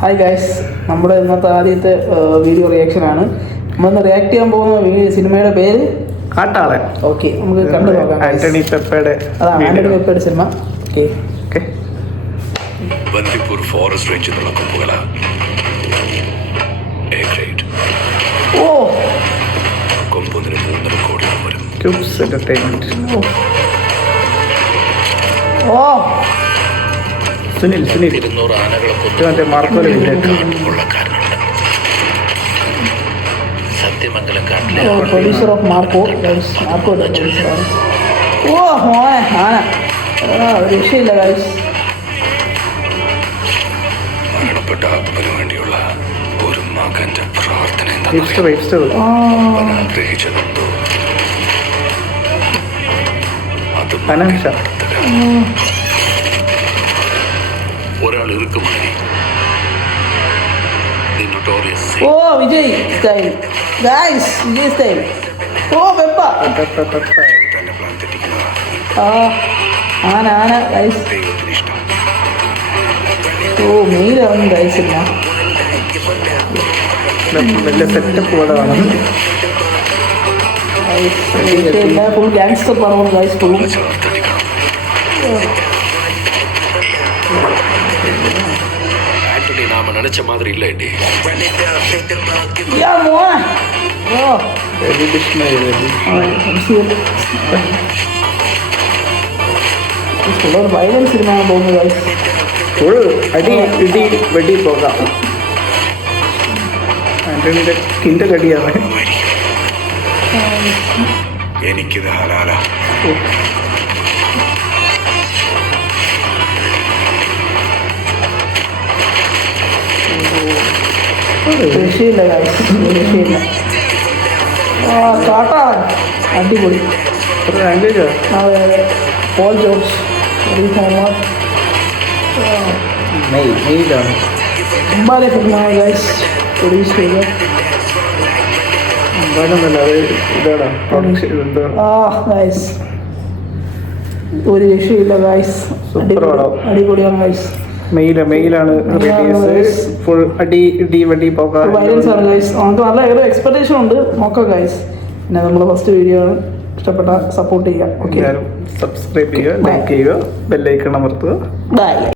Hi guys, നമ്മുടെ ഇന്നത്തെ ആദ്യത്തെ വീഡിയോ റിയാക്ഷനാണ്. നമ്മളിന്ന് റിയാക്ട് ചെയ്യാൻ പോകുന്ന സിനിമയുടെ പേര് കാട്ടാളൻ. ഓക്കെ, നമുക്ക് കണ്ടു നോക്കാം. ആന്റണി പെപ്പയുടെ സിനിമ. Okay okay. ബന്ദിപ്പൂർ ഫോറസ്റ്റ് റേഞ്ചിൽ നിന്നുള്ള കൊമ്പുകള ഓ കൊമ്പൊന്നിന് 3.5 കോടി വരും. Cubes entertainment. ഓ സുനിൽ 200 ആനകളെ മറ്റേ മാർക്കോലുണ്ട്. സത്യമംഗലം കാട്ടിലെ പ്രൊഡ്യൂസർ ഓഫ് മാർക്കോ. ഓ മോനെ ആന ഒരു രക്ഷയില്ല ഗൈസ്. മരണപ്പെട്ട അപ്പന് വേണ്ടിയുള്ള ഒരു മകന്റെ പ്രാർത്ഥന ആഗ്രഹിച്ചതെന്തോ അത് ഒരാൾ ഇറുക്കുമായി. ഓ Vijay style guys, Vijay style. ഓ പെപ്പ ആന ഗൈസ്. ഓ മെയിലാണ് ഗൈസ്. ഇല്ല വലിയ സെറ്റപ്പ് പടമാണ്. ഫുൾ ഗാങ്സ്റ്റർ പടമാണ് ഗൈസ്. ഫുൾ நாம நினைச்ச மாதிரி இல்ல ஏண்டி. വയലൻസ് സിനിമയാണ് തോന്നുന്നത്. ഫുൾ അടി ഇടി വെടി പോകാം. ആന്റണിയുടെ കിന്റെ കടിയാണ്. എനിക്കിത് ഹലാല. രക്ഷയില്ല രക്ഷയില്ല. കാട്ടാളൻ അടിപൊളി. ലാംഗ്വേജ് അതെ അതെ. Paul George മെയിലാണ്. അമ്പാലെ ഫിലിമാണ് ഗൈസ് പ്രൊഡ്യൂസ് ചെയ്തത്. ഗൈസ് ഒരു രക്ഷയില്ല ഗൈസ്. അടിപൊളിയാണ് ഗൈസ്. മെയിലാണ് ഫുൾ അടി ഇടി വെടി പോകാം. വയലൻസ് ആണ് ഗൈസ്. നമുക്ക് നല്ല ഏറെ എക്സ്പെക്ടേഷൻ ഉണ്ട്. നോക്കാം ഗൈസ്. പിന്നെ നമ്മുടെ ഫസ്റ്റ് വീഡിയോ ആണ്. ഇഷ്ടപ്പെട്ട സപ്പോർട്ട് ചെയ്യുക. ഓക്കെ, സബ്സ്ക്രൈബ് ചെയ്യുക, ലൈക്ക് ചെയ്യുക, ബെല്ലൈക്കൺ അമർത്തുക. ബൈ.